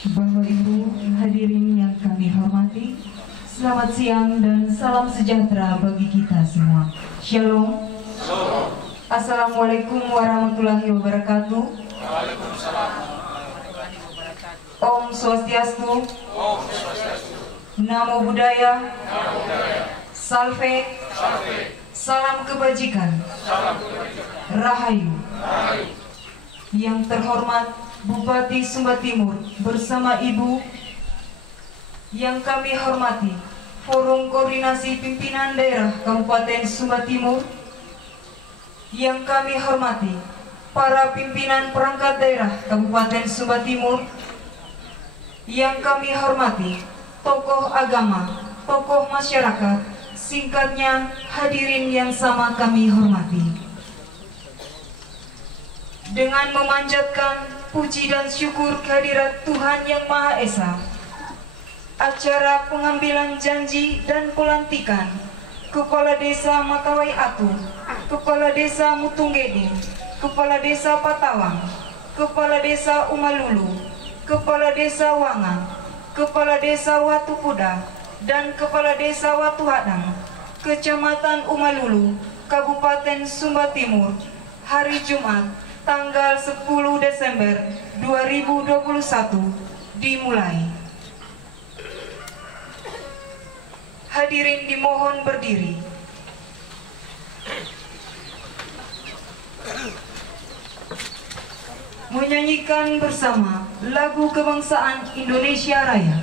Bapak Ibu hadirin yang kami hormati, selamat siang dan salam sejahtera bagi kita semua. Shalom. Assalamualaikum warahmatullahi wabarakatuh. Om Swastiastu. Namo Buddhaya. Salve. Salam kebajikan. Rahayu. Yang terhormat Bupati Sumba Timur bersama Ibu, yang kami hormati Forum Koordinasi Pimpinan Daerah Kabupaten Sumba Timur, yang kami hormati para pimpinan perangkat daerah Kabupaten Sumba Timur, yang kami hormati tokoh agama, tokoh masyarakat, singkatnya hadirin yang sama kami hormati. Dengan memanjatkan puji dan syukur kehadirat Tuhan Yang Maha Esa, acara pengambilan janji dan pelantikan Kepala Desa Makawai Atur, Kepala Desa Mutunggede, Kepala Desa Patawang, Kepala Desa Umalulu, Kepala Desa Wanga, Kepala Desa Watu Kuda, dan Kepala Desa Watu Hadang, Kecamatan Umalulu, Kabupaten Sumba Timur, hari Jumat, tanggal 10 Desember 2021 dimulai. Hadirin dimohon berdiri. Menyanyikan bersama lagu kebangsaan Indonesia Raya.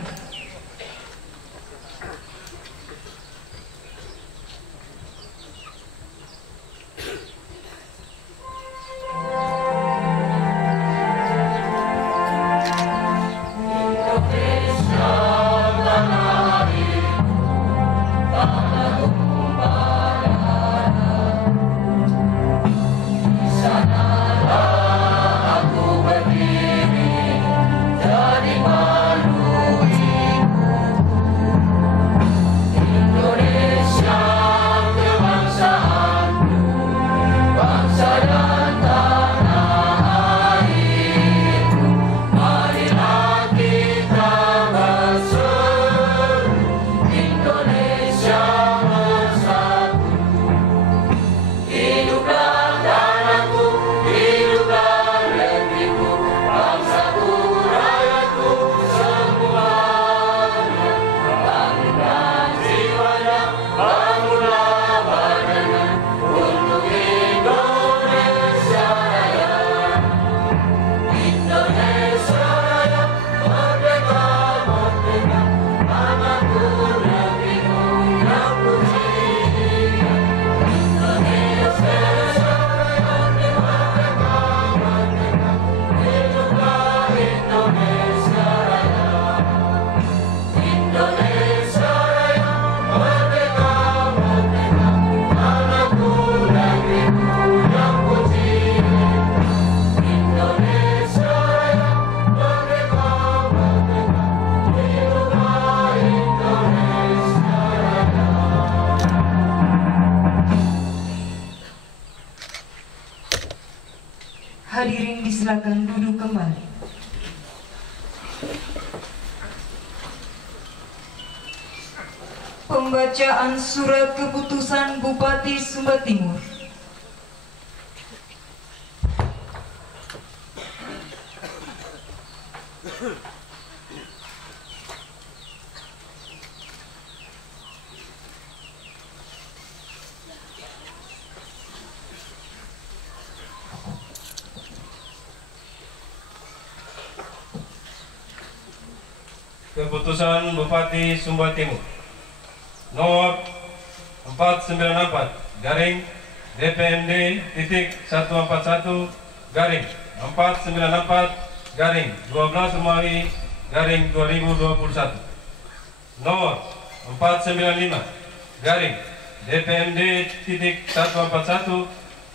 Hadirin disilakan duduk kembali. Pembacaan surat keputusan Bupati Sumba Timur. Keputusan Bupati Sumba Timur nomor 494 garing DPMD titik 141 garing 494 garing 12 Romawi garing 2021, nomor 495 garing DPMD titik 141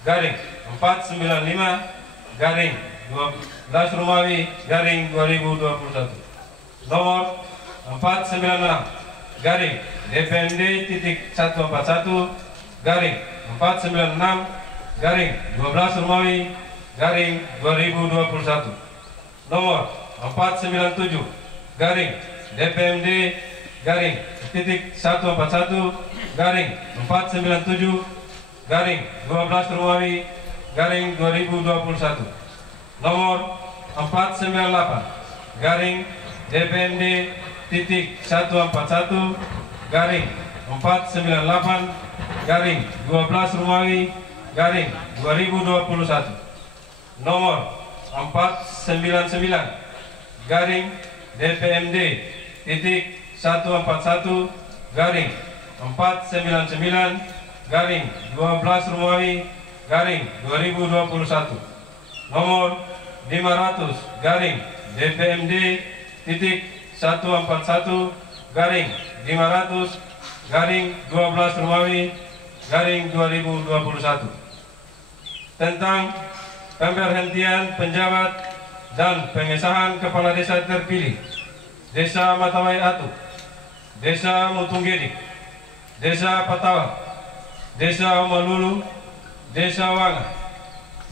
garing 495 garing 12 Romawi garing 2021, nomor 496 garing DPMD titik 141 garing 496 garing 12 Romawi garing 2021, nomor 497 garing DPMD garing titik 141 garing 497 garing 12 Romawi garing 2021. Nomor 498 garing DPMD titik 141 garing 498 garing 12 Romawi garing 2021. Nomor 499 garing DPMD titik 141 garing 499 garing 12 Romawi garing 2021. Nomor 500 garing DPMD titik 141 garing 500 garing 12 Romawi garing 2021 tentang pemberhentian penjabat dan pengesahan kepala desa terpilih Desa Matawai Atu, Desa Mutunggedi, Desa Patawa, Desa Malulu, Desa Wanga,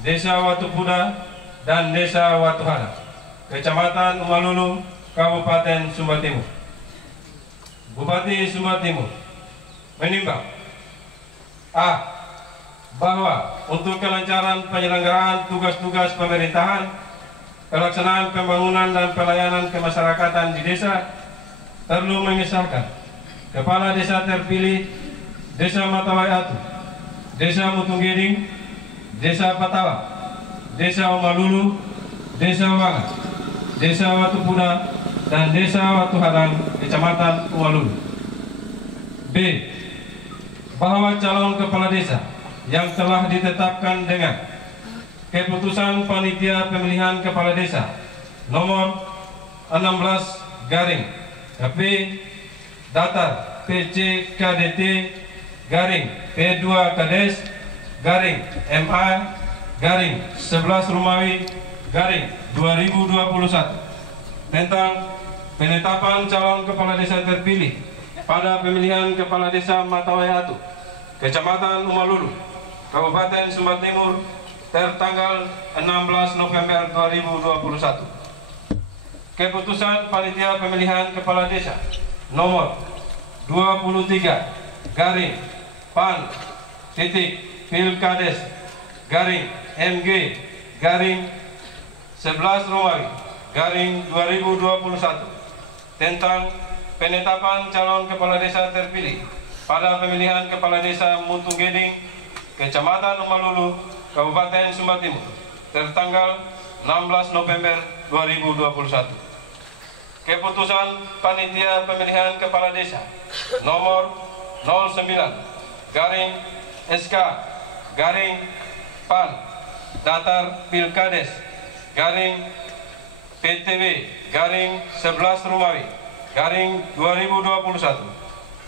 Desa Watu Puda, dan Desa Watuhana, Kecamatan Umalulu, Kabupaten Sumba Timur. Bupati Sumba Timur menimbang A. Bahwa untuk kelancaran penyelenggaraan tugas-tugas pemerintahan, pelaksanaan pembangunan dan pelayanan kemasyarakatan di desa perlu mengesahkan Kepala Desa terpilih Desa Matawai Atu, Desa Mutunggedi, Desa Patawa, Desa Umalulu, Desa Wanga, Desa Watu Puda, dan Desa Watu Hadang, Kecamatan Umalulu. B. Bahwa calon kepala desa yang telah ditetapkan dengan keputusan Panitia Pemilihan Kepala Desa nomor 16 garing KP Datar PC KDT garing P2 Kades garing MA garing 11 Romawi garing 2021 tentang penetapan calon kepala desa terpilih pada pemilihan kepala desa Matawai Atu, Kecamatan Umalulu, Kabupaten Sumba Timur, tertanggal 16 November 2021. Keputusan Panitia Pemilihan Kepala Desa nomor 23 garing PAN titik Pilkades garing MG garing 11 Romawi garing 2021 tentang penetapan calon kepala desa terpilih pada pemilihan kepala desa Mutunggedi, Kecamatan Umalulu, Kabupaten Sumba Timur, tertanggal 16 November 2021. Keputusan Panitia Pemilihan Kepala Desa nomor 09 garing SK garing PAN Datar Pilkades garing PTW garing 11 Romawi garing 2021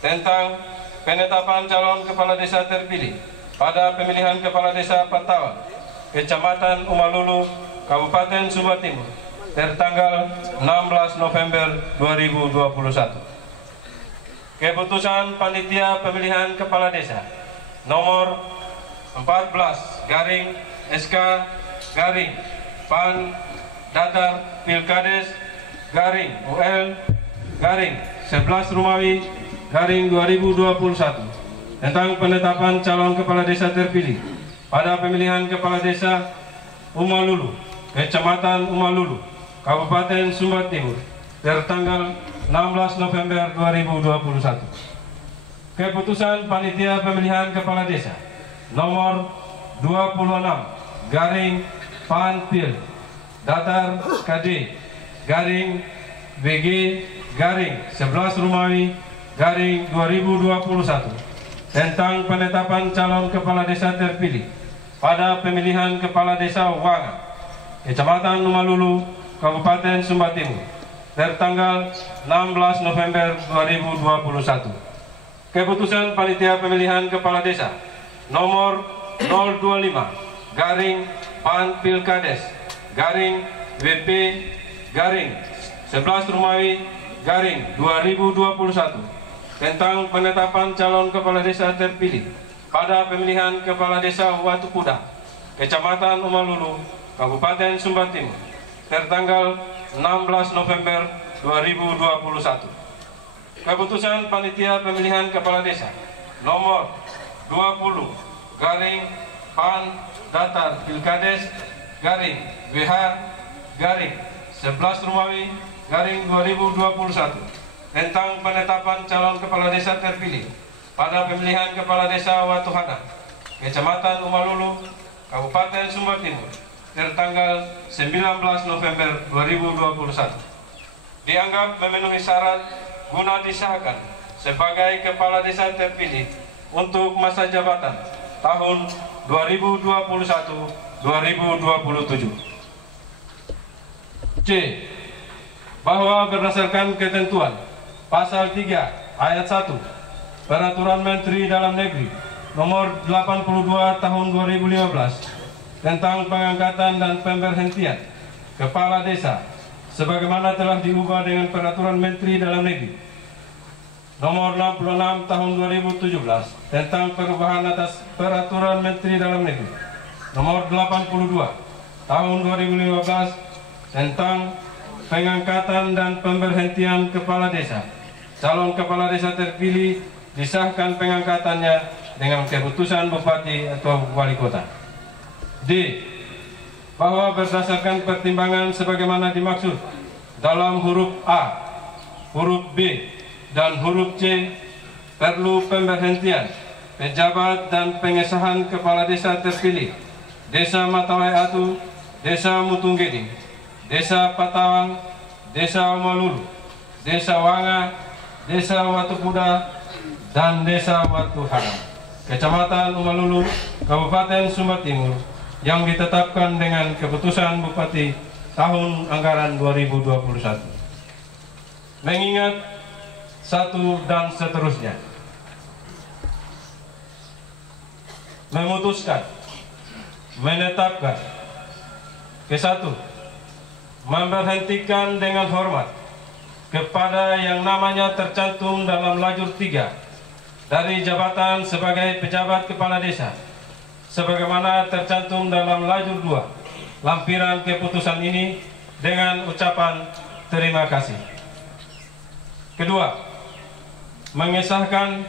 tentang penetapan calon kepala desa terpilih pada pemilihan kepala desa Patawa, Kecamatan Umalulu, Kabupaten Sumba Timur, tertanggal 16 November 2021. Keputusan Panitia Pemilihan Kepala Desa nomor 14 garing SK garing PAN Datar Pilkades garing UL garing 11 Romawi garing 2021 tentang penetapan calon kepala desa terpilih pada pemilihan kepala desa Umalulu, Kecamatan Umalulu, Kabupaten Sumba Timur, tertanggal 16 November 2021. Keputusan Panitia Pemilihan Kepala Desa nomor 26 garing PAN-PIL Datar KD garing BG garing 11 Romawi garing 2021 tentang penetapan calon kepala desa terpilih pada pemilihan kepala desa Wanga, Kecamatan Umalulu, Kabupaten Sumba Timur, tertanggal 16 November 2021. Keputusan Panitia Pemilihan Kepala Desa nomor 025 garing PAN Pilkades garing WP garing 11 Romawi garing 2021 tentang penetapan calon kepala desa terpilih pada pemilihan kepala desa Watu Puda, Kecamatan Umalulu, Kabupaten Sumba Timur, tertanggal 16 November 2021. Keputusan Panitia Pemilihan Kepala Desa nomor 20 garing PAN Datar Pilkades garing WH garing 11 Romawi garing 2021 tentang penetapan calon kepala desa terpilih pada pemilihan kepala desa Watuhana, Kecamatan Umalulu, Kabupaten Sumba Timur, tertanggal 19 November 2021. Dianggap memenuhi syarat guna disahkan sebagai kepala desa terpilih untuk masa jabatan tahun 2021-2027. C. Bahwa berdasarkan ketentuan Pasal 3 Ayat 1 Peraturan Menteri Dalam Negeri Nomor 82 Tahun 2015 tentang pengangkatan dan pemberhentian kepala desa sebagaimana telah diubah dengan Peraturan Menteri Dalam Negeri Nomor 66 Tahun 2017 tentang perubahan atas Peraturan Menteri Dalam Negeri Nomor 82 Tahun 2015 tentang pengangkatan dan pemberhentian kepala desa. Calon kepala desa terpilih disahkan pengangkatannya dengan keputusan Bupati atau Wali Kota. D. Bahwa berdasarkan pertimbangan sebagaimana dimaksud dalam huruf A, huruf B, dan huruf C, perlu pemberhentian pejabat dan pengesahan kepala desa terpilih Desa Matawai Atu, Desa Mutunggeding, Desa Patawang, Desa Umalulu, Desa Wanga, Desa Watu Kuda, dan Desa Watu Haram, Kecamatan Umalulu, Kabupaten Sumba Timur, yang ditetapkan dengan keputusan Bupati tahun anggaran 2021. Mengingat satu dan seterusnya. Memutuskan, menetapkan. Ke-1, memberhentikan dengan hormat kepada yang namanya tercantum dalam lajur 3 dari jabatan sebagai pejabat kepala desa sebagaimana tercantum dalam lajur 2 lampiran keputusan ini dengan ucapan terima kasih. Kedua, mengesahkan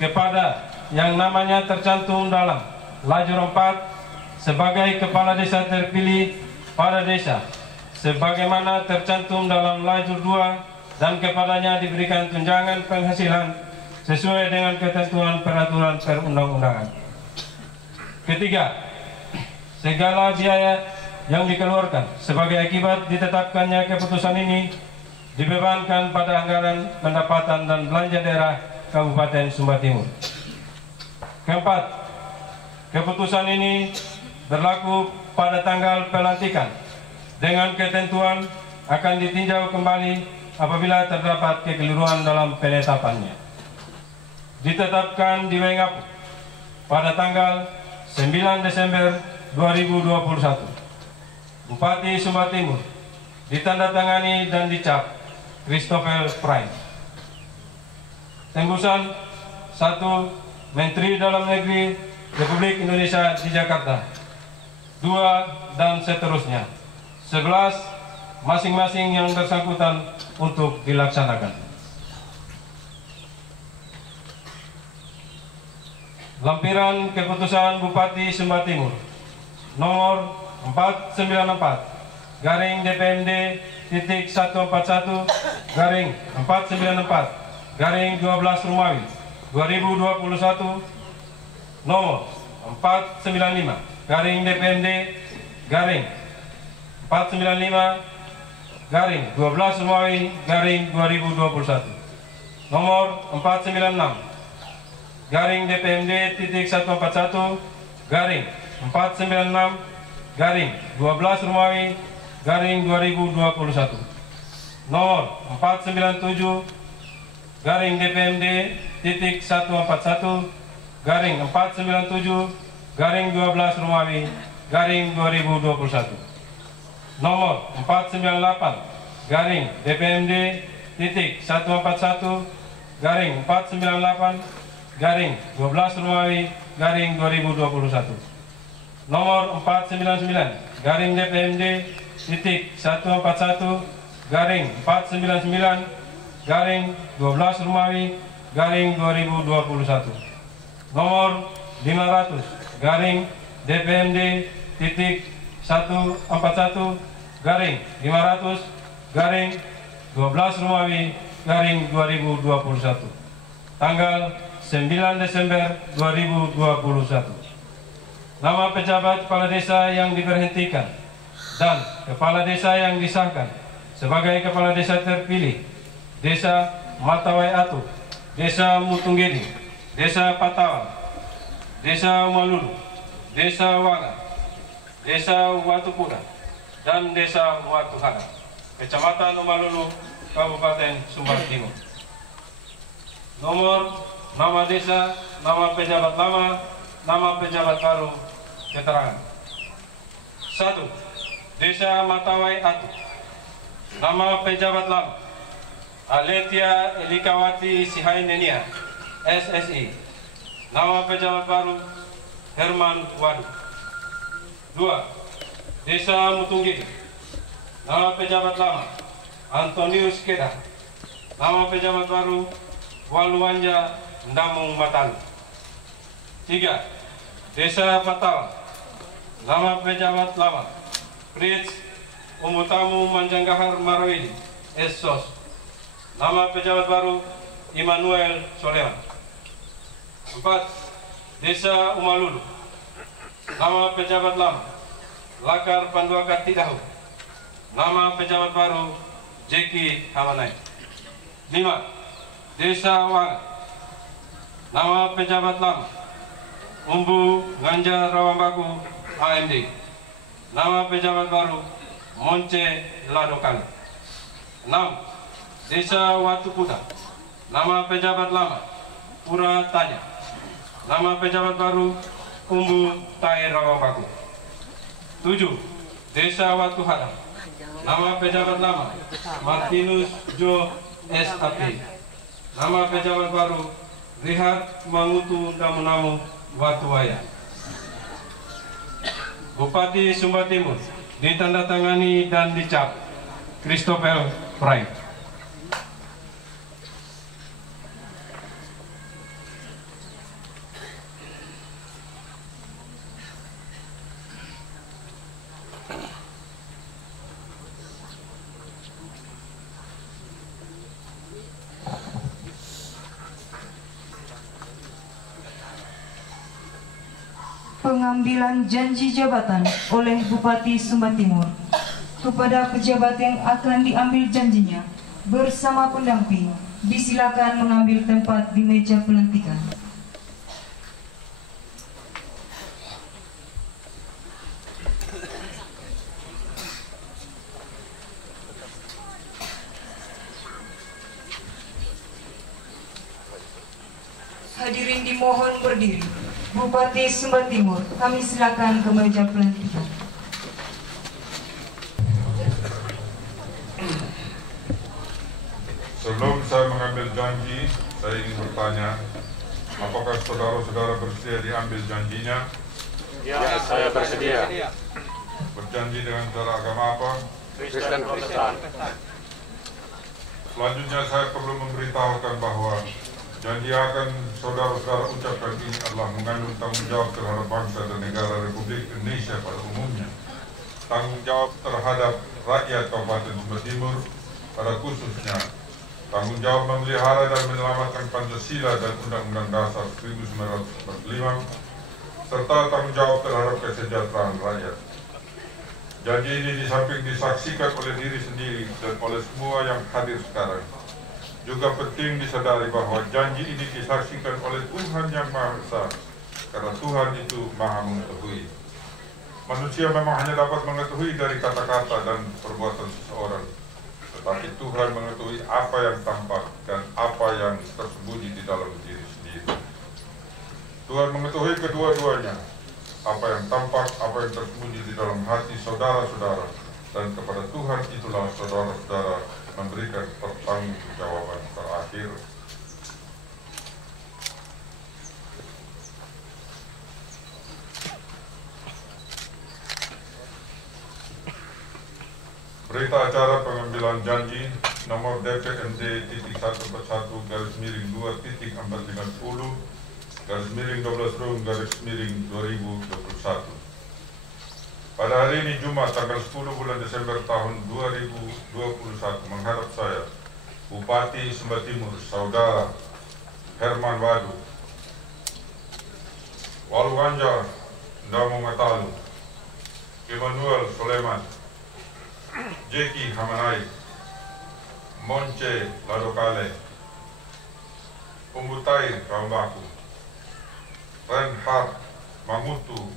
kepada yang namanya tercantum dalam lajur 4 sebagai kepala desa terpilih pada desa sebagaimana tercantum dalam lajur 2 dan kepadanya diberikan tunjangan penghasilan sesuai dengan ketentuan peraturan perundang-undangan. Ketiga, segala biaya yang dikeluarkan sebagai akibat ditetapkannya keputusan ini dibebankan pada anggaran pendapatan dan belanja daerah Kabupaten Sumba Timur. Keempat, keputusan ini berlaku pada tanggal pelantikan dengan ketentuan akan ditinjau kembali apabila terdapat kekeliruan dalam penetapannya. Ditetapkan di Wengapu pada tanggal 9 Desember 2021. Bupati Sumba Timur ditandatangani dan dicap Christopher Prime. Tembusan 1. Menteri Dalam Negeri Republik Indonesia di Jakarta. 2 dan seterusnya. 11 masing-masing yang bersangkutan untuk dilaksanakan. Lampiran keputusan Bupati Sumba Timur nomor 494 garing DPMD titik 141 garing 494 garing 12 Romawi 2021 nomor 495 garing DPMD garing 495 garing 12 Romawi garing 2021 nomor 496 garing DPMD titik 141 garing 496 garing 12 Romawi garing 2021 nomor 497 garing DPMD titik 141 garing 497 garing 12 Romawi garing 2021 nomor 498 garing DPMD titik 141 garing 498 garing 12 Romawi garing 2021 nomor 499 garing DPMD titik 141 garing 499 garing 12 Romawi garing 2021. Nomor 500 garing DPMD titik 141 garing 500 garing 12 Romawi garing 2021. Tanggal 9 Desember 2021. Nama pejabat kepala desa yang diberhentikan dan kepala desa yang disahkan sebagai kepala desa terpilih: Desa Matawai Atu, Desa Mutunggedi, Desa Patawan, Desa Umalulu, Desa Wanga, Desa Watu Kuda, dan Desa Watu Hara, Kecamatan Umalulu, Kabupaten Sumbar Timur. Nomor, nama desa, nama pejabat lama, nama pejabat baru, keterangan. 1. Desa Matawai Atu. Nama pejabat lama: Aletia Elikawati Sihainenia, SSI. Nama pejabat baru: Herman Wadu. 2. Desa Mutunggedi. Nama pejabat lama: Antonius Keda. Nama pejabat baru: Waluanja Ndamung Matalu. 3. Desa Patawan. Nama pejabat lama: Prince Umutamu Manjanggahar Maroidi, SSOS. Nama pejabat baru: Immanuel Soleman. 4. Desa Umalulu. Nama pejabat lama: Lakar Panduaka Tidahu. Nama pejabat baru: Jeki Hamanai. 5. Desa Wanga. Nama pejabat lama: Umbu Nganja Rawambaku, AMD. Nama pejabat baru: Monce Ladokan. 6. Desa Watu Kuda. Nama pejabat lama: Pura Tanya. Nama pejabat baru: Umbu Tai Rawambaku. 7. Desa Watu Hara. Nama pejabat lama: Martinus Jo SAP. Nama pejabat baru: Rihat Mangutu Damunamu Watuwaya. Bupati Sumbar Timur ditandatangani dan dicap Christopher Pride. Pengambilan janji jabatan oleh Bupati Sumbar Timur. Kepada pejabat yang akan diambil janjinya bersama pendamping, disilakan mengambil tempat di meja pelantikan. Hadirin dimohon berdiri. Bupati Sumbar Timur, kami silakan ke meja pelantikan. Sebelum saya mengambil janji, saya ingin bertanya, apakah saudara-saudara bersedia diambil janjinya? Ya, saya bersedia. Berjanji dengan cara agama apa? Kristen Protestan. Selanjutnya saya perlu memberitahukan bahwa janji yang akan saudara-saudara ucapkan ini adalah mengandung tanggung jawab terhadap bangsa dan negara Republik Indonesia pada umumnya, tanggung jawab terhadap rakyat Kabupaten Sumbar Timur pada khususnya, tanggung jawab memelihara dan menyelamatkan Pancasila dan Undang-Undang Dasar 1945, serta tanggung jawab terhadap kesejahteraan rakyat. Janji ini di samping disaksikan oleh diri sendiri dan oleh semua yang hadir sekarang, juga penting disadari bahwa janji ini disaksikan oleh Tuhan Yang Maha Esa, karena Tuhan itu Maha mengetahui. Manusia memang hanya dapat mengetahui dari kata-kata dan perbuatan seseorang, tetapi Tuhan mengetahui apa yang tampak dan apa yang tersembunyi di dalam diri sendiri. Tuhan mengetahui kedua-duanya, apa yang tampak, apa yang tersembunyi di dalam hati saudara-saudara, dan kepada Tuhan itulah saudara-saudara memberikan pertanggungjawaban terakhir. Berita acara pengambilan pengambilan janji nomor DPMD titik 141 garis miring 2.4510 garis miring 12 Rum garis miring 2021. Pada hari ini Jumat tanggal 10 bulan Desember tahun 2021 menghadap saya Bupati Sumba Timur Saudara Herman Wadu, Waluanja Ndamo Matalu, Emmanuel Soleman, Jeki Hamanai, Monce Ladokale, Umbutai Rambaku, Reinhard Mamutu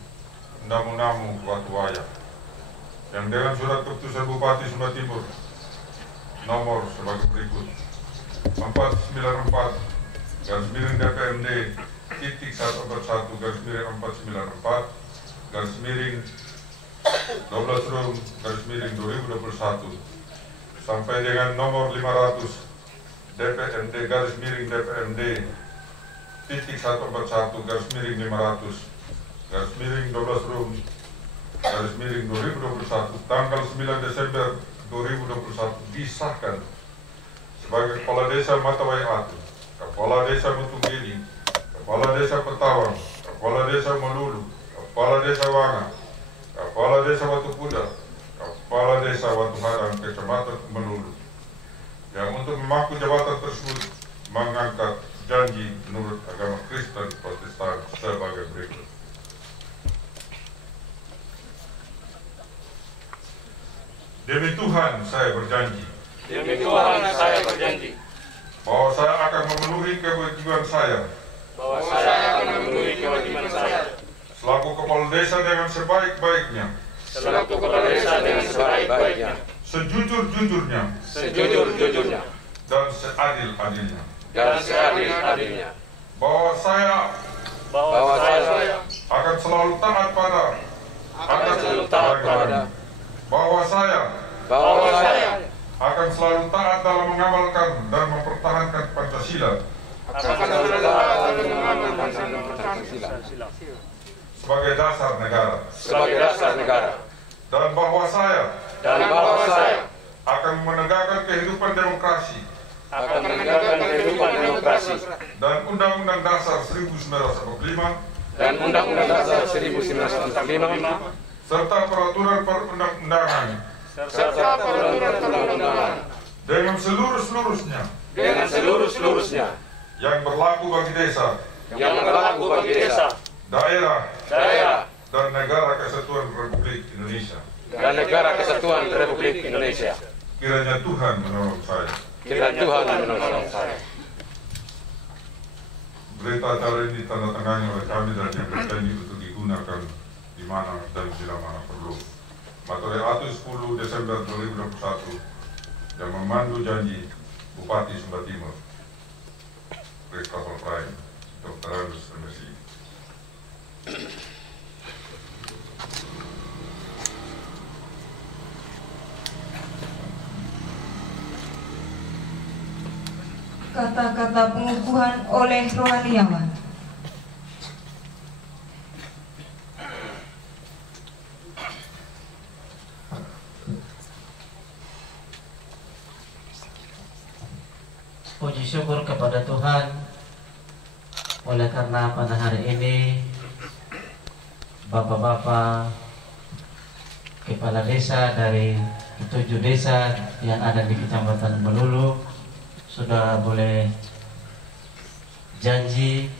Namu Watuaya, yang dengan surat keputusan Bupati Sumba Timur nomor sebagai berikut: 494 garis miring DPMD titik 141 garis miring 494 garis miring 12 Rum garis miring 2021 sampai dengan nomor 500 DPMD garis miring DPMD titik 141 garis miring 500 garis miring 12 Rum garis miring 2021 tanggal 9 Desember 2021 disahkan sebagai Kepala Desa Matawai Atu, Kepala Desa Mutugili, Kepala Desa Petawang, Kepala Desa Melulu, Kepala Desa Wanga, Kepala Desa Watu Kuda, Kepala Desa Watu Hadang, Kecamatan Melulu, yang untuk memangku jabatan tersebut mengangkat janji menurut agama Kristen Protestan sebagai berikut. Demi Tuhan saya berjanji. Demi Tuhan saya berjanji. Bahwa saya akan memenuhi kewajiban saya. Bahwa saya akan memenuhi kewajiban saya. Selaku Kepala Desa dengan sebaik-baiknya. Selaku Kepala Desa dengan sebaik-baiknya. Sejujur-jujurnya. Sejujur-jujurnya. Dan seadil-adilnya. Dan seadil-adilnya. Bahwa saya akan selalu taat pada. Bahwa saya akan selalu taat dalam mengamalkan dan mempertahankan Pancasila sebagai dasar negara. Dan bahwa saya akan menegakkan kehidupan demokrasi dan Undang-Undang Dasar 1945 serta peraturan perundang-undangan dengan seluruh-seluruhnya yang berlaku bagi desa, daerah, dan negara kesatuan Republik Indonesia. Kiranya Tuhan menolong saya. Berita acara ini ditandatangani oleh kami dan yang berjanji untuk digunakan di mana dan bila mana perlu. Matore Atu 10 Desember 2021 yang memandu janji Bupati Sumba Timur, Kapal Prime, Dr. Andus MSI. Kata-kata pengukuhan oleh rohaniawan. Puji syukur kepada Tuhan oleh karena pada hari ini Bapak-bapak kepala desa dari 7 desa yang ada di Kecamatan Melulu sudah boleh janji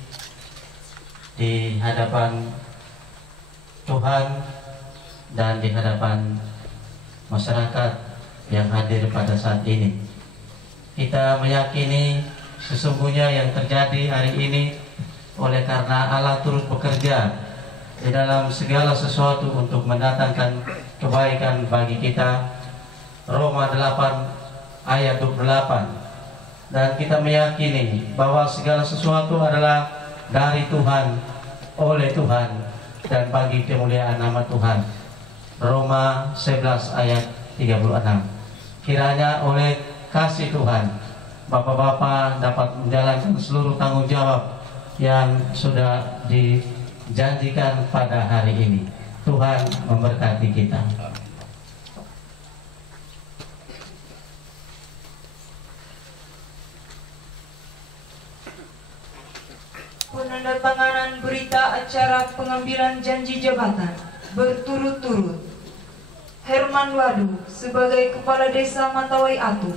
di hadapan Tuhan dan di hadapan masyarakat yang hadir pada saat ini. Kita meyakini sesungguhnya yang terjadi hari ini oleh karena Allah turut bekerja di dalam segala sesuatu untuk mendatangkan kebaikan bagi kita. Roma 8 ayat 28. Dan kita meyakini bahwa segala sesuatu adalah dari Tuhan, oleh Tuhan, dan bagi kemuliaan nama Tuhan. Roma 11 ayat 36. Kiranya oleh kasih Tuhan, Bapak-bapak dapat menjalankan seluruh tanggung jawab yang sudah dijanjikan pada hari ini. Tuhan memberkati kita. Penandatanganan berita acara pengambilan janji jabatan berturut-turut. Herman Wadu sebagai Kepala Desa Matawai Atu.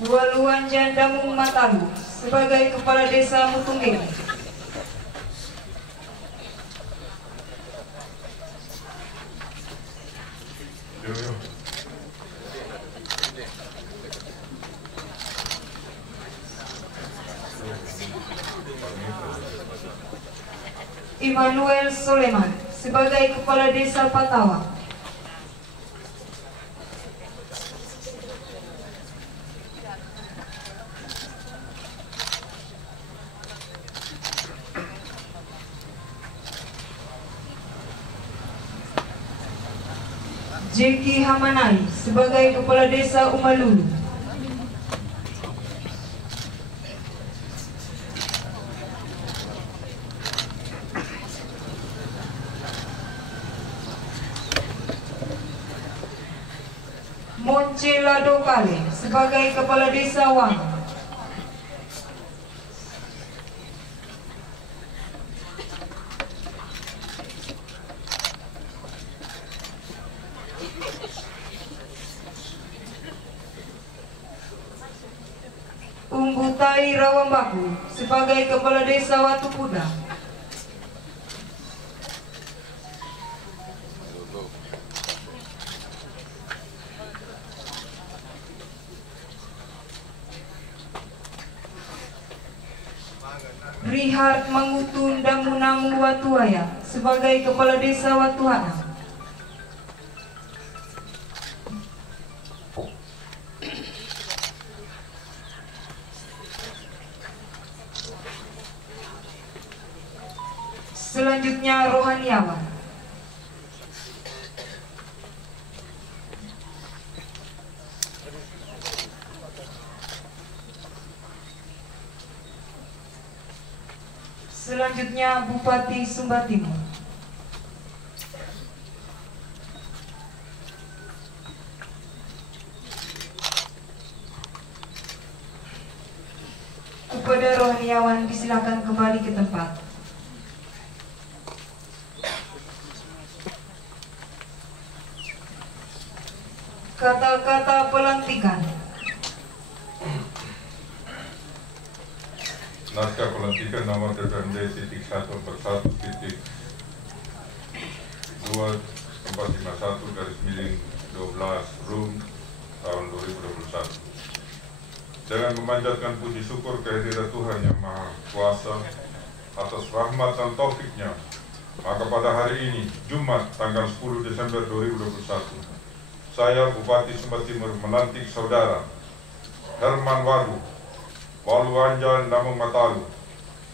Waluan Jandamung Matalu sebagai Kepala Desa Mutunggiri. Immanuel Soleman sebagai Kepala Desa Patawang. Jeki Hamanai sebagai Kepala Desa Umalulu. Monce Ladokale sebagai Kepala Desa Wang. Umbutai Rawambaku sebagai Kepala Desa Watu Kuda. Rihard Mangutun Damunamu Watuaya sebagai Kepala Desa Watuhana. Selanjutnya Rohaniawan. Selanjutnya Bupati Sumba Timur. Kepada Rohaniawan disilakan kembali ke tempat. Kata-kata pelantikan. Naskah pelantikan nomor DPRD titik 141 titik 2451 garis miring 12 Rum tahun 2021. Dengan memanjatkan puji syukur kehadirat Tuhan Yang Maha Kuasa atas rahmat dan taufiknya, maka pada hari ini Jumat tanggal 10 Desember 2021, saya Bupati Sumba Timur melantik Saudara Herman Wadu, Waluan Jandamung Matalu,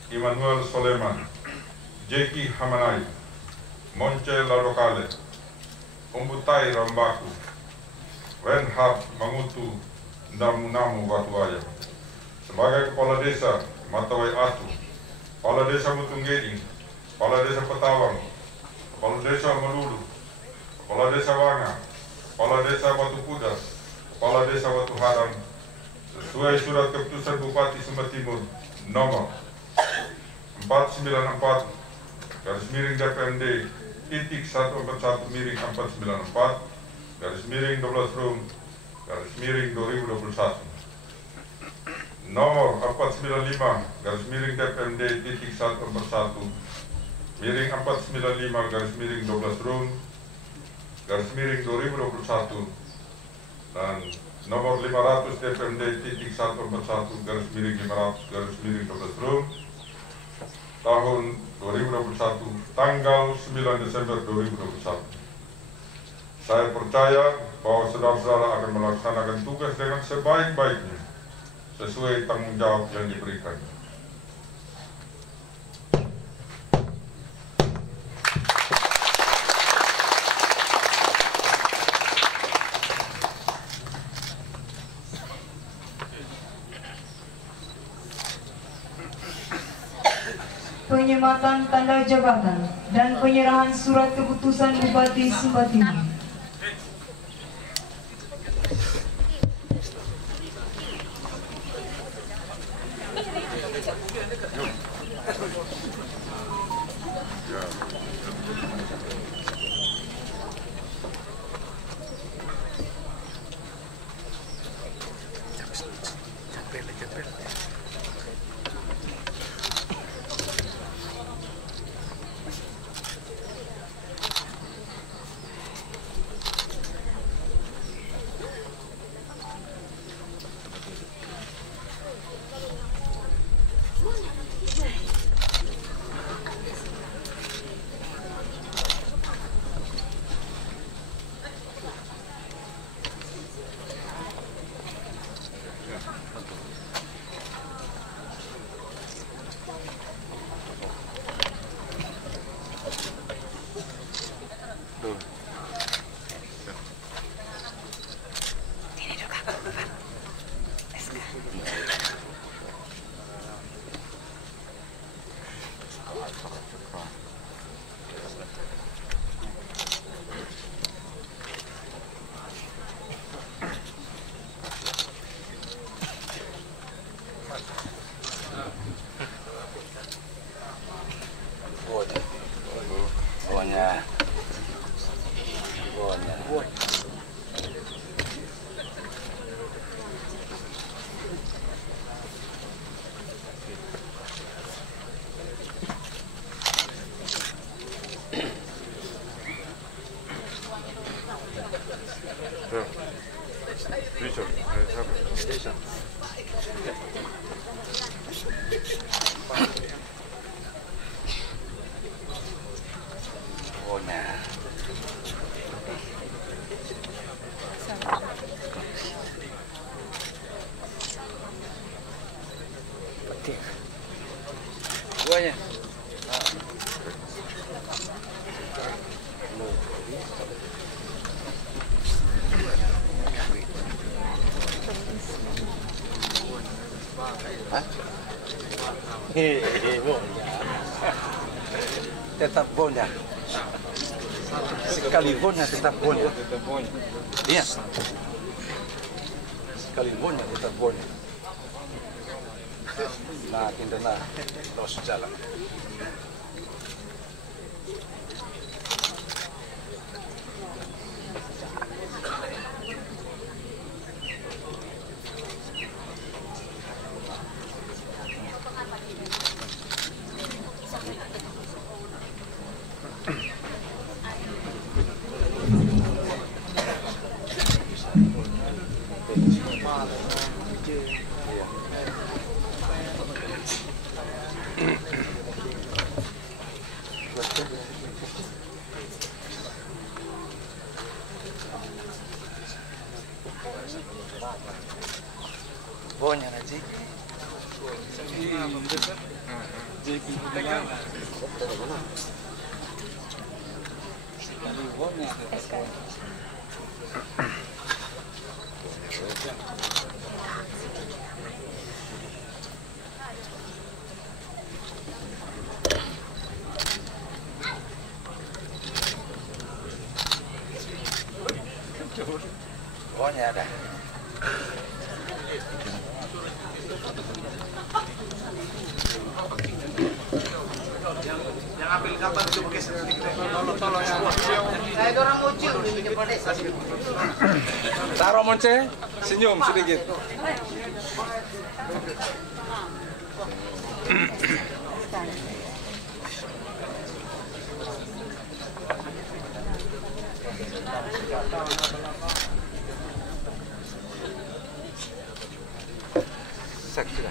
Immanuel Soleman, Jeki Hamanai, Monce Ladokale, Umbutai Rambaku, Reinhard Mangutu Damunamu Watuaya sebagai Kepala Desa Matawai Atu, Kepala Desa Mutunggiri, Kepala Desa Patawang, Kepala Desa Melulu, Kepala Desa Wanga, Kepala Desa Watu Kuda, Kepala Desa Watu Hadang, sesuai surat keputusan Bupati Sumba Timur nomor 494 garis miring DPMD titik 141 miring 494 garis miring 12 Rum garis miring 2021, nomor 495 garis miring DPMD titik 141 miring 495 garis miring 12 Rum garis miring 2021, dan nomor 500 DPMD titik 141 garis miring 500 garis miring 12 Rum tahun 2021 tanggal 9 Desember 2021. Saya percaya bahwa saudara-saudara akan melaksanakan tugas dengan sebaik-baiknya sesuai tanggung jawab yang diberikan. penyematan tanda jabatan dan penyerahan surat keputusan Bupati Sumba Timur. Tetap bonya. Sekali bonya tetap bonya. Iya. Sekali bonya tetap bonya. Nah, kita terus jalan. Bonya Haji. Bonya ada. Yang ambil kapan itu pakai tolong ya. Saya orang muncul di depan desa. Taruh Monce, senyum sedikit. Sakit.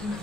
Kepada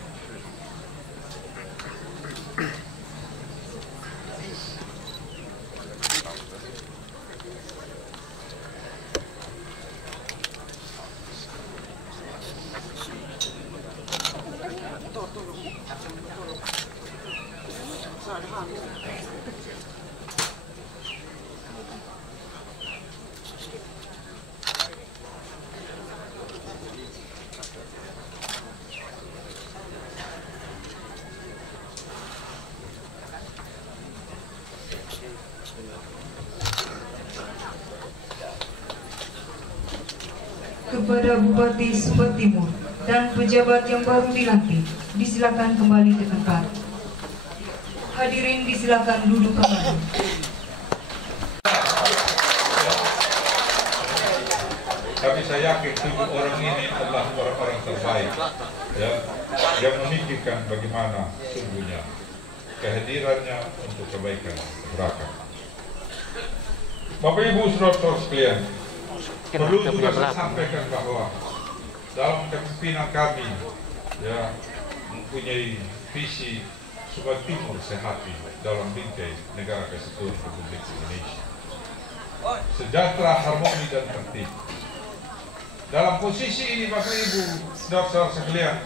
Bupati Sumba Timur dan pejabat yang baru dilantik, disilakan kembali ke tempat. Hadirin disilakan duduk kembali. Tapi saya yakin 7 orang ini adalah orang-orang terbaik, ya, yang memikirkan bagaimana sungguhnya kehadirannya untuk kebaikan masyarakat. Bapak Ibu saudara-saudara sekalian, perlu juga saya sampaikan bahwa dalam kepemimpinan kami, ya, mempunyai visi Sumba Timur sehati dalam bingkai negara kesatuan Republik Indonesia, sejahtera, harmoni dan tertib. Dalam posisi ini Bapak Ibu saudara-saudara sekalian,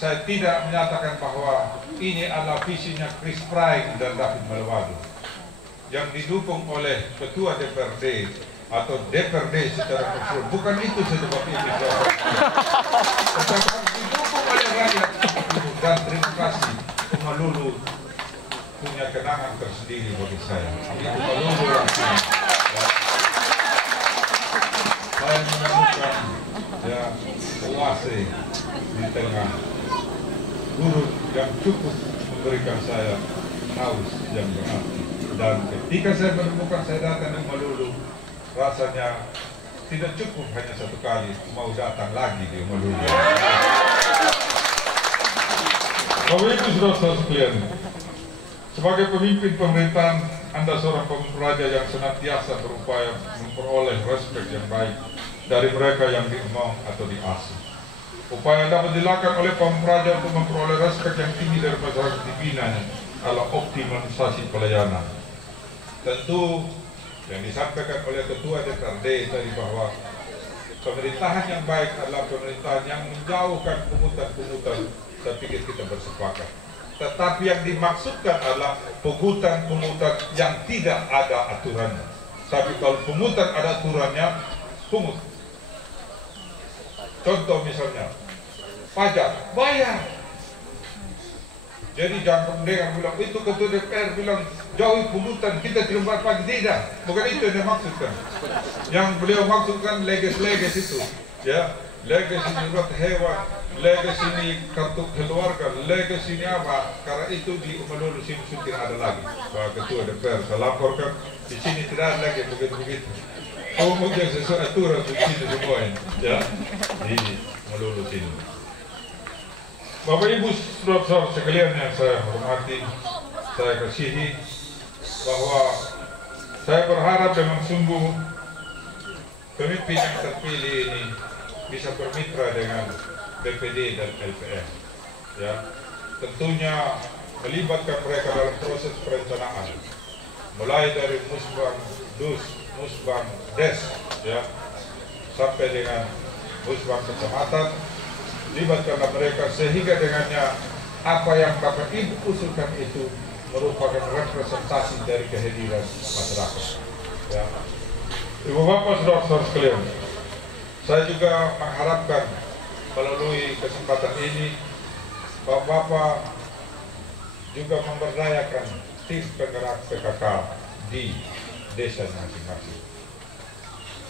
saya tidak menyatakan bahwa ini adalah visinya Chris Pryng dan David Malewadu yang didukung oleh Ketua DPRD atau DPRD secara keseluruhan. Bukan itu saja Bapak Ibu saudara. Tetapi didukung oleh rakyat. Dan terima kasih, Umalulu punya kenangan tersendiri bagi saya. Umalulu langsung. Saya menemukan, ya, oase di tengah gurun yang cukup memberikan saya haus yang berarti. Dan ketika saya menemukan saya datang ke Umalulu, rasanya tidak cukup hanya satu kali, mau datang lagi di Umalulu. Bapak Ibu saudara sekalian, sebagai pemimpin pemerintahan, Anda seorang pemimpin raja yang senantiasa berupaya memperoleh respek yang baik dari mereka yang diemong atau diasuh. Upaya dapat dilakukan oleh pemimpin raja untuk memperoleh respek yang tinggi dari masyarakat dibinanya adalah optimalisasi pelayanan. Tentu yang disampaikan oleh Ketua DPRD tadi bahwa pemerintahan yang baik adalah pemerintahan yang menjauhkan pungutan-pungutan. Saya pikir kita bersepakat. Tetapi yang dimaksudkan adalah pungutan-pungutan yang tidak ada aturannya. Tapi kalau pungutan ada aturannya, pungut. Contoh misalnya, pajak, bayar. Jadi jangan dengan bilang, itu Ketua DPR bilang, jauhi pungutan, kita tidak bayar pajak. Tidak, bukan itu yang dimaksudkan. Yang beliau maksudkan leges-leges itu. Ya, leges ini buat hewan, leges ini kartu keluarga, leges ini apa? Karena itu di Umalulu sini sudah tidak ada lagi. Pak Ketua DPR, saya laporkan, di sini tidak ada lagi begitu-begitu. Oh, mungkin sesuai aturan di sini semua ini, ya, di Umalulu sini. Bapak Ibu saudara sekalian yang saya hormati, saya kasihi, bahwa saya berharap dengan sungguh pemimpin yang terpilih ini bisa bermitra dengan BPD dan LPM, ya, tentunya melibatkan mereka dalam proses perencanaan, mulai dari musbang dus, musbang des, ya, sampai dengan musbang kecamatan. Libatkanlah mereka sehingga dengannya apa yang Bapak Ibu usulkan itu merupakan representasi dari kehadiran masyarakat, ya. Ibu Bapak saudara-saudara sekalian, saya juga mengharapkan melalui kesempatan ini Bapak juga memberdayakan tim penggerak PKK di desa masing-masing.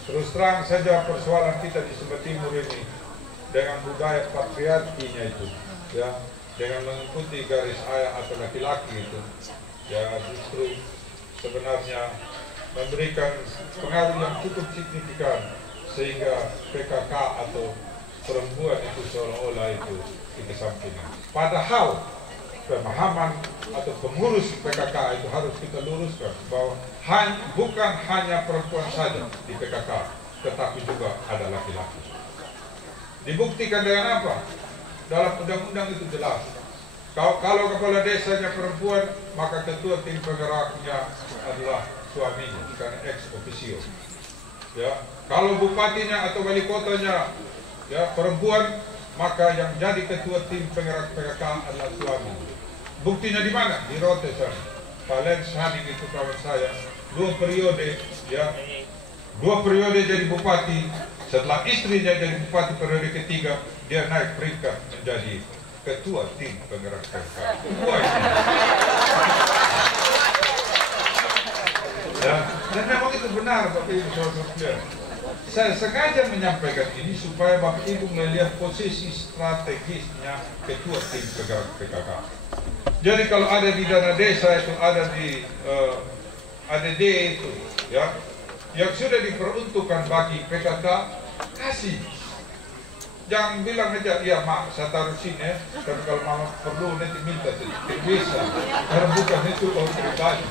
Terus terang saja persoalan kita di Sumba Timur ini dengan budaya patriarkinya itu, ya, dengan mengikuti garis ayah atau laki-laki itu, ya, justru sebenarnya memberikan pengaruh yang cukup signifikan sehingga PKK atau perempuan itu seolah-olah itu dikesampingkan. Padahal pemahaman atau pengurus PKK itu harus kita luruskan bahwa bukan hanya perempuan saja di PKK, tetapi juga ada laki-laki. Dibuktikan dengan apa? dalam undang-undang itu jelas. Kalau kepala desanya perempuan, maka ketua tim penggeraknya adalah suaminya, karena ex officio. Ya, kalau bupatinya atau wali kotanya ya perempuan, maka yang jadi ketua tim penggerak PKK adalah suami. Buktinya di mana? Di Rote sana. Pak Lens Haning itu kawan saya, 2 periode ya, 2 periode jadi bupati. Setelah istrinya jadi bupati periode ketiga, dia naik peringkat menjadi ketua tim penggerak PKK. Dan memang itu benar Bapak Ibu Saudara. Saya sengaja menyampaikan ini supaya Bapak Ibu melihat posisi strategisnya ketua tim penggerak PKK. Jadi kalau ada di dana desa itu, ada di ADD itu, ya, yang sudah diperuntukkan bagi PKK, kasih. Jangan bilang aja, ya mak saya taruh sini ya, tapi kalau mama perlu nanti minta sedikit, bisa. Karena bukan itu kalau pribadi.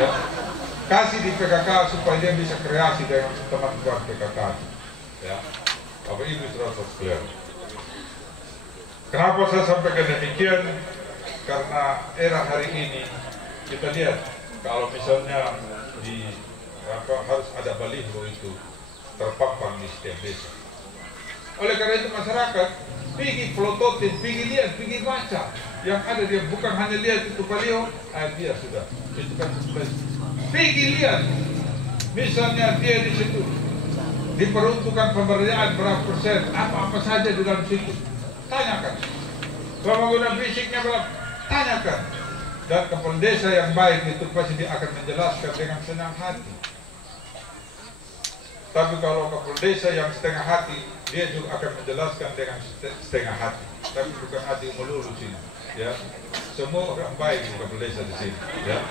Ya. Kasih di PKK supaya dia bisa kreasi dengan teman-teman PKK. Ya. Bapak Ibu saudara sekalian. Kenapa saya sampaikan demikian? Karena era hari ini kita lihat kalau misalnya harus ada baliho itu terpampang di setiap desa. Oleh karena itu masyarakat pergi pelototin, pergi lihat, pergi baca. Yang ada dia bukan hanya lihat itu baliho, dia sudah itu kan sebelah. Pergi lihat, misalnya dia di situ diperuntukkan pemberdayaan berapa persen, apa-apa saja di dalam situ. Tanyakan. Pembangunan fisiknya berapa? Tanyakan. Dan kepala desa yang baik itu pasti dia akan menjelaskan dengan senang hati. Tapi kalau kepala desa yang setengah hati, dia juga akan menjelaskan dengan setengah hati. Tapi bukan hati melulu sini. Ya, semua orang baik di kepala desa di sini. Ya,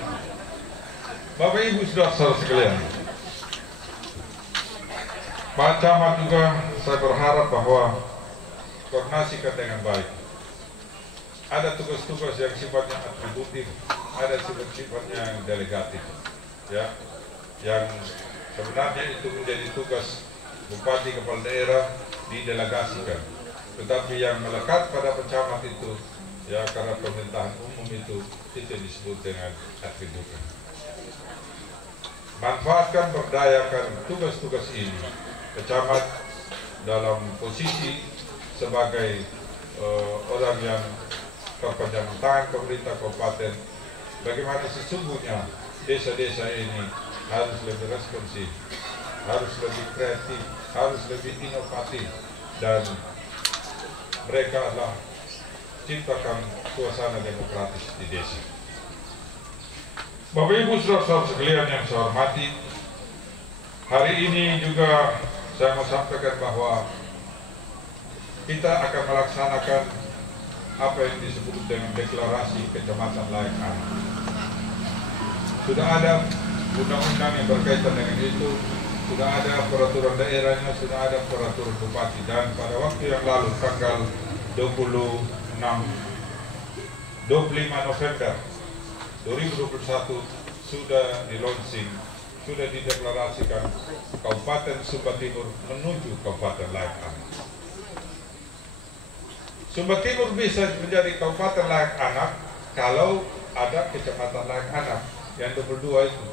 Bapak Ibu saudara sekalian. Pak Camat juga saya berharap bahwa koordinasikan dengan baik. Ada tugas-tugas yang sifatnya atributif, ada sifatnya yang delegatif, ya, yang sebenarnya itu menjadi tugas bupati kepala daerah didelegasikan, tetapi yang melekat pada pencamat itu, ya karena pemerintahan umum itu disebut dengan atributif. Manfaatkan, berdayakan tugas-tugas ini, pencamat dalam posisi sebagai orang yang terpanjang tangan pemerintah kabupaten, bagaimana sesungguhnya desa-desa ini harus lebih responsif, harus lebih kreatif, harus lebih inovatif, dan mereka adalah ciptakan suasana demokratis di desa. Bapak Ibu saudara sekalian yang saya hormati, hari ini juga saya mau sampaikan bahwa kita akan melaksanakan apa yang disebut dengan deklarasi kecamatan layak anak. Sudah ada undang-undang yang berkaitan dengan itu, sudah ada peraturan daerahnya, sudah ada peraturan bupati, dan pada waktu yang lalu tanggal 25 November 2021 sudah di-launching, sudah dideklarasikan Kabupaten Sumba Timur menuju Kabupaten layak anak. Sumba Timur bisa menjadi kabupaten layak anak kalau ada kecamatan layak anak yang 22 itu.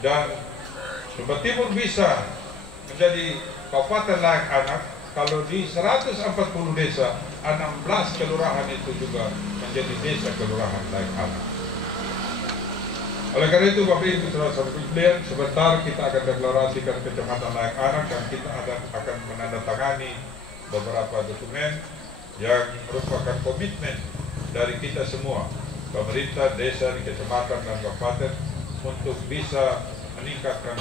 Dan Sumba Timur bisa menjadi kabupaten layak anak kalau di 140 desa, 16 kelurahan itu juga menjadi desa kelurahan layak anak. Oleh karena itu Bapak Ibu saudara sekalian, sebentar kita akan deklarasikan kecamatan layak anak dan kita akan menandatangani beberapa dokumen yang merupakan komitmen dari kita semua, pemerintah, desa, di kecamatan dan kabupaten, untuk bisa meningkatkan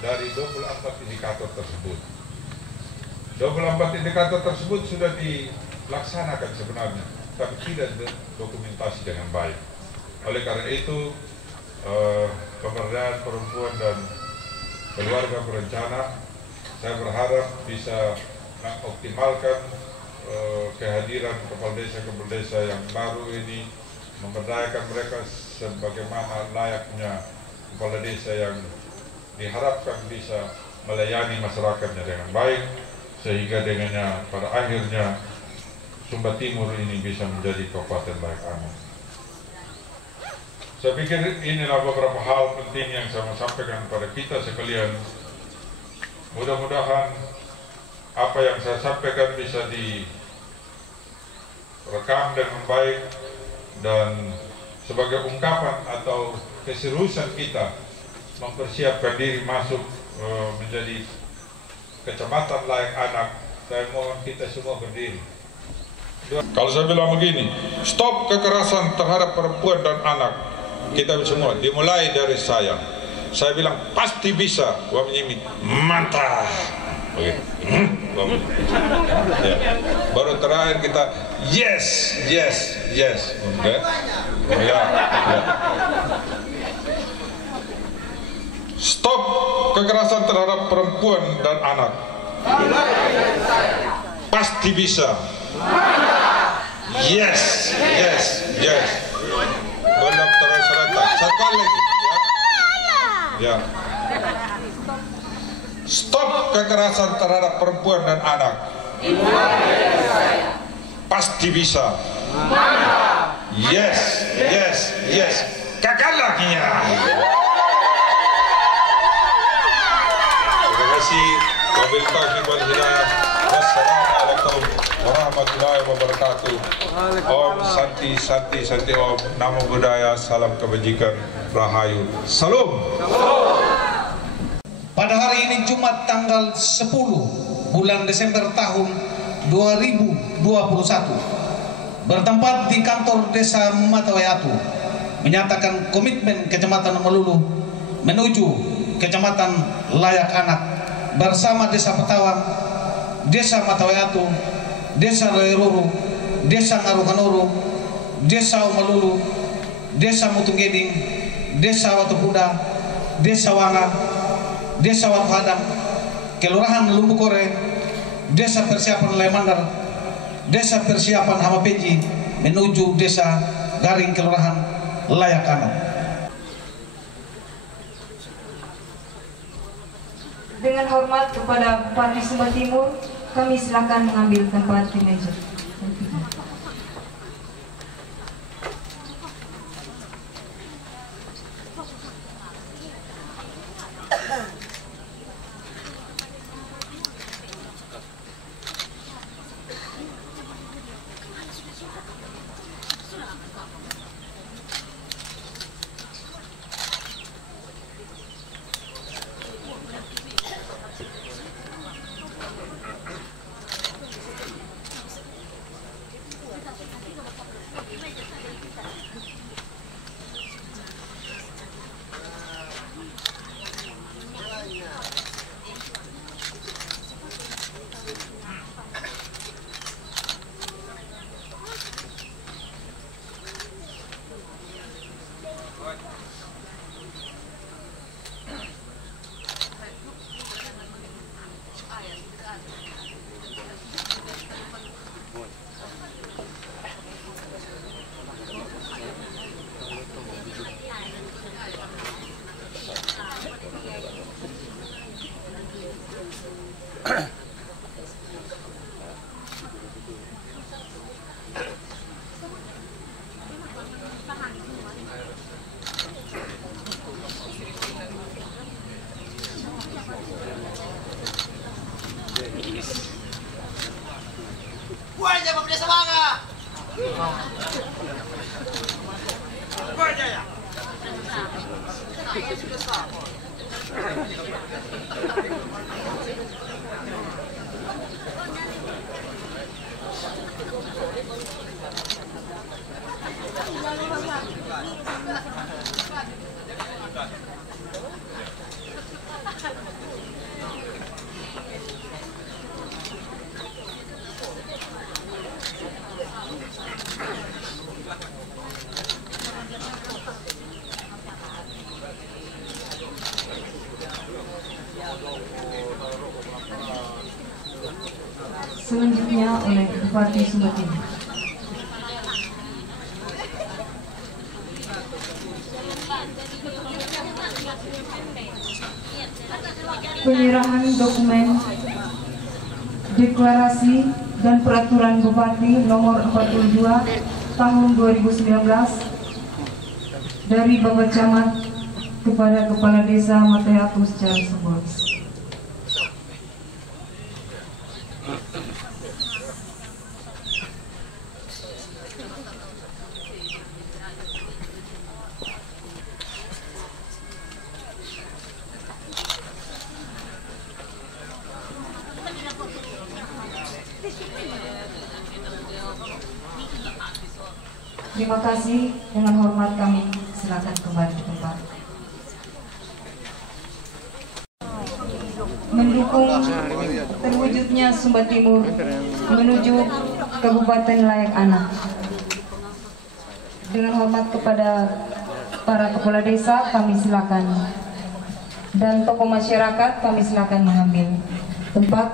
dari 24 indikator tersebut. 24 indikator tersebut sudah dilaksanakan sebenarnya, tapi tidak dokumentasi dengan baik. Oleh karena itu, pemberdayaan perempuan dan keluarga berencana, saya berharap bisa mengoptimalkan kehadiran kepala desa yang baru ini, memberdayakan mereka sebagaimana layaknya kepala desa yang diharapkan bisa melayani masyarakatnya dengan baik, sehingga dengannya pada akhirnya Sumba Timur ini bisa menjadi kabupaten layak anak. Saya pikir inilah beberapa hal penting yang saya mau sampaikan kepada kita sekalian. Mudah-mudahan apa yang saya sampaikan bisa direkam dengan baik dan sebagai ungkapan atau keseriusan kita mempersiapkan diri masuk menjadi kecamatan layak anak. Saya mohon kita semua berdiri. Kalau saya bilang begini, stop kekerasan terhadap perempuan dan anak, kita semua dimulai dari saya. Saya bilang pasti bisa. Wah menyimik, mantap. Oke. Ya. Baru terakhir kita yes. Oke. Ya. Stop kekerasan terhadap perempuan dan anak. Pasti bisa. Yes. Belum terus rata. Satu kali lagi. Ya. Stop kekerasan terhadap perempuan dan anak. Pasti bisa. Yes. Kakak lagi ya. Terima kasih. Wabillahi taufiq wal hidayah. Wassalamualaikum warahmatullahi wabarakatuh. Om Santi Om. Namo Buddhaya. Salam kebajikan. Rahayu. Salam. Pada hari ini Jumat tanggal 10 bulan Desember tahun 2021 bertempat di kantor Desa Matawayatu menyatakan komitmen Kecamatan Melulu menuju Kecamatan Layak Anak bersama Desa Petawang, Desa Matawayatu, Desa Lairuru, Desa Ngarukanuru, Desa Melulu, Desa Mutunggeding, Desa Watukuda, Desa Wanga, Desa Watuhadang, Kelurahan Lumbukore, Desa Persiapan Lemandar, Desa Persiapan Hamapeji menuju Desa Garing Kelurahan Layak Anak. Dengan hormat kepada Bupati Sumba Timur, kami silakan mengambil tempat di meja. Buahnya Bapak Desa Wanga. Buahnya ya. Selanjutnya oleh Bupati Sumba Timur. Penyerahan dokumen deklarasi dan Peraturan Bupati Nomor 42 Tahun 2019 dari Bapak Camat kepada Kepala Desa Matayatu secara simbolis. Terima kasih. Dengan hormat kami silakan kembali ke tempat. Mendukung terwujudnya Sumba Timur menuju Kabupaten Layak Anak. Dengan hormat kepada para kepala desa kami silakan, dan tokoh masyarakat kami silakan mengambil tempat.